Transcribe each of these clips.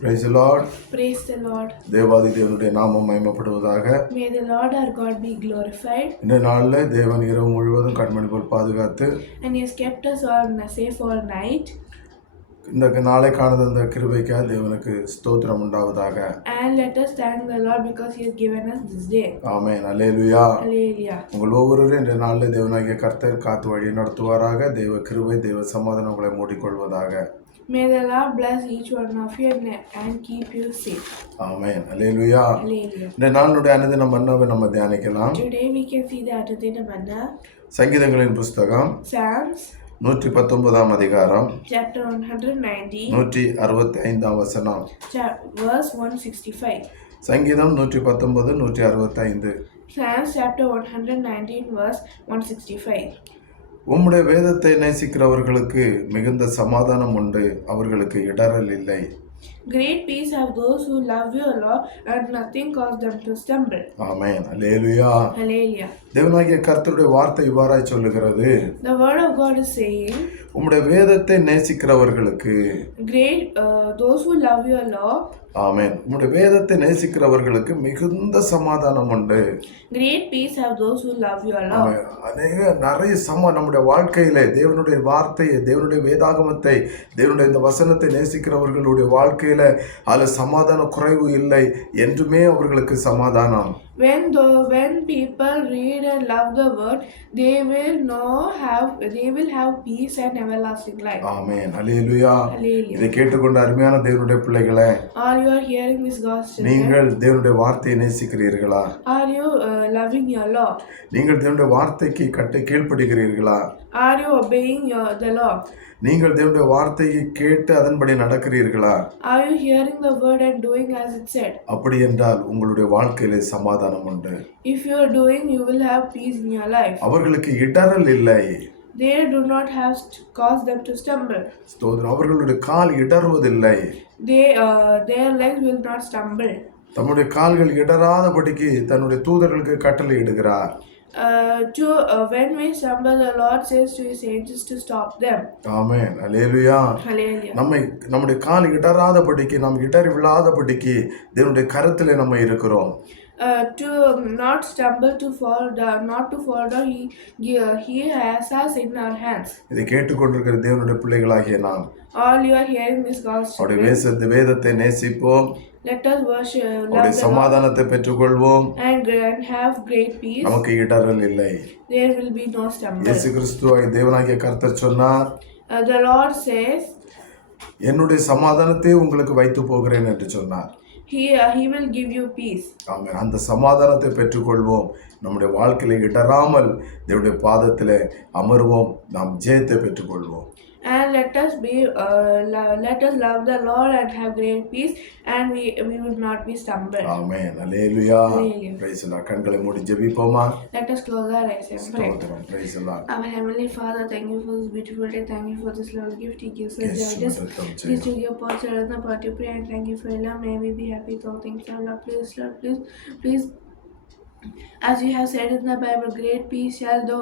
Praise lord Praise the Lord. தேவாதி தேவனுடைய நாமம் மகிமைப்படுவதாக May the Lord our God be glorified. இந்த நாளில் தேவன் இரவு முழுவதும் கண்மணி போல் பாதுகாத்து And He has kept us all safe all night. இந்த நாளை காணத இந்த கிருபைக்காக தேவனுக்கு ஸ்தோத்திரம் உண்டாவதாக. And let us thank the Lord because He has given us this day. ஆமென். அல்லேலுயா. Hallelujah. உங்கள் ஒவ்வொருவரும் இந்த நாளில் தேவனாகிய கர்த்தர் காத்து வழி நடத்துவாராக. தேவ கிருபை தேவ சமாதானம் உங்களை மூடிக்கொள்வதாக. May the Lord bless each one of you and, keep you safe. ஆமென். அல்லேலுயா. Hallelujah. இந்த நாளுடைய அனுதின மன்னாவை நம்ம தியானிக்கலாம். Today we can see the Atadina Manna, சங்கீதங்களின் புஸ்தகம். Psalms. நூற்றி பத்தொன்பதாம் அதிகாரம். Chapter 190, நூற்றி அறுபத்தி ஐந்தாம் வசனம். Cha- verse 165. சங்கீதம் நூற்றி பத்தொன்பது நூற்றி அறுபத்தைந்து Psalms chapter 119, verse 165. உம்முடைய வேதத்தை நேசிக்கிறவர்களுக்கு மிகுந்த சமாதானம் உண்டு அவர்களுக்கு இடரல் இல்லை. Great peace have those who love your law, and nothing cause them to stumble. ஆமென் அல்லேலுயா Hallelujah. தேவனாகிய கர்த்தருடைய வார்த்தை இவ்வாறாய் சொல்லுகிறது The word of God is saying, உம்முடைய வேதத்தை நேசிக்கிறவர்களுக்கு Great, uh, those who love your law, ஆமென் உம்முடைய வேதத்தை நேசிக்கிறவர்களுக்கு மிகுந்த சமாதானம் உண்டு peace have those who love your law. ஆமென். அநேக நிறைய சம நம்முடைய வாழ்க்கையில தேவனுடைய வார்த்தையை தேவனுடைய வேதாகமத்தை தேவனுடைய இந்த வசனத்தை நேசிக்கிறவர்களுடைய வாழ்க்கையில அதுல சமாதான குறைவு இல்லை என்றுமே அவர்களுக்கு சமாதானம் When the when people read and love the word, they will know have they will have peace and everlasting life. Amen Hallelujah. இதை கேட்டுக்கொண்ட அருமையான தேவனுடைய பிள்ளைகளே Are you hearing this gospel? நீங்கள் தேவனுடைய வார்த்தையை நேசிக்கிறீர்களா Are you uh, loving your law? நீங்கள் தேவனுடைய வார்த்தைக்கு கட்டை கீழ்ப்படுகிறீர்களா Are you obeying your the law? நீங்கள் தேவனுடைய வார்த்தையை கேட்டு அதன்படி நடக்கிறீர்களா Are you hearing the word and doing as it said? அப்படி என்றால் உங்களுடைய வாழ்க்கையிலே சமாதானம் உண்டு If you are doing, you will have peace in your life. அவர்களுக்கு இடரல் இல்லை They do not have st- caused them to stumble. ஸ்தோத்திரம் அவர்களுடைய கால் இடறுவதில்லை They uh, their legs will not stumble. தம்முடைய கால்கள் இடராதபடிக்கு தன்னுடைய தூதர்களுக்கு கட்டளை இடுகிறார் Uh, to uh, when we stumble, the Lord says to His angels to stop them. Amen hallelujah Hallelujah. நம்மை நம்முடைய கால் இடராதபடிக்கு நாம் இடறி விழாதபடிக்கு தேவனுடைய கருத்திலே நம்ம இருக்கிறோம் Uh, to um, not stumble, to fall down, not to fall down, He He, has us in our hands. இதை கேட்டுக்கொண்டிருக்கிற தேவனுடைய பிள்ளைகளாகிய நாம் All you are hearing this gospel. அவருடைய வேசத்தை வேதத்தை நேசிப்போம் Let us worship, love அவருடைய the Lord, சமாதானத்தை பெற்றுக்கொள்வோம் and, and have great peace. நமக்கு இடரல் இல்லை There will be no stumble. இயேசு கிறிஸ்துவாய் தேவனாகிய கர்த்தர் சொன்னார் Uh, the Lord says என்னுடைய சமாதானத்தை உங்களுக்கு வைத்து போகிறேன் என்று சொன்னார் He uh, He will give you peace. ஆமென். அந்த சமாதானத்தை பெற்றுக்கொள்வோம். நம்முடைய வாழ்க்கையில இடராமல் தேவனுடைய பாதத்தில் அமர்வோம். நாம் ஜெயத்தை பெற்றுக்கொள்வோம். And let us be uh, lo- let us love the Lord and have great peace, and we we will not be stumbled. Amen hallelujah Hallelujah. Praise எல்லாம் கண்களை மூடி ஜெபிப்போமா Let us close our eyes and pray. ஸ்தோத்திரம் praise எல்லாம் Our Heavenly Father, thank you for this beautiful day. Thank you for this little gift He gives us. Yes, Just Lord, come please to do your part, Lord, the part you pray, and thank you for your love. May we be happy with all things, Lord. Lord, Please, Lord, please, please. As you have said in the Bible, great peace shall thou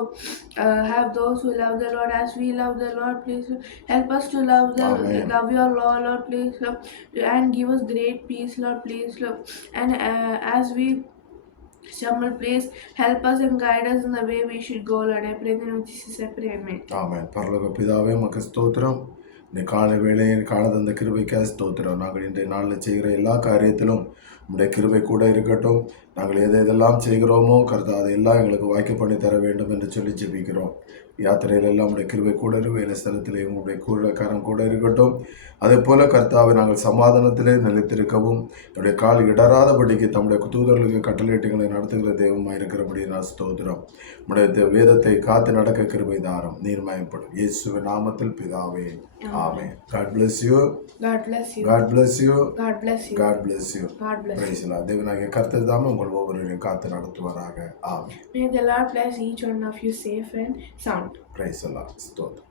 uh, have those who love the Lord. As we love the Lord, please help us to love the Amen. love your law, Lord. Please, Lord, and give us great peace, Lord. Please, Lord. And uh, as we stumble, please help us and guide us in the way we should go, Lord. I pray in the name of Jesus. I pray, Amen. Amen பரலோக பிதாவே மக்கு ஸ்தோத்திரம் இந்த காலை வேளையில் காலத்து அந்த கிருபைக்காக ஸ்தோத்திரம் நாங்கள் இன்றைய நாளில் செய்கிற எல்லா காரியத்திலும் உங்களுடைய கிருபை கூட இருக்கட்டும் நாங்கள் எதை எதெல்லாம் செய்கிறோமோ கருத்து அதையெல்லாம் எங்களுக்கு வாய்க்க பண்ணி தர வேண்டும் என்று சொல்லி ஜெபிக்கிறோம். யாத்திரையில் எல்லாம் உடைய கிருபை கூட வேலை ஸ்தலத்திலே உங்களுடைய கூட கரம் கூட இருக்கட்டும். அதே போல கர்த்தாவை நாங்கள் சமாதானத்திலே நிலைத்திருக்கவும் என்னுடைய கால் இடராதபடிக்கு தம்முடைய தூதர்களுக்கு கட்டளையிட்டுகளை நடத்துகிற தெய்வமாக இருக்கிறபடி நான் ஸ்தோத்திரம். உடைய வேதத்தை காத்து நடக்க கிருபை தாரம். நீர்மயப்படும் இயேசுவின் நாமத்தில் பிதாவே. Amen. God you. God bless you. God bless you. God bless you. பிரைஸ்லா தேவனாகிய கர்த்தர் தாமே உங்கள் ஒவ்வொருவரையும் காத்து நடத்துவாராக ஆமென் May the Lord bless each one of you safe and sound. பிரைஸ்லா ஸ்தோத்திரம்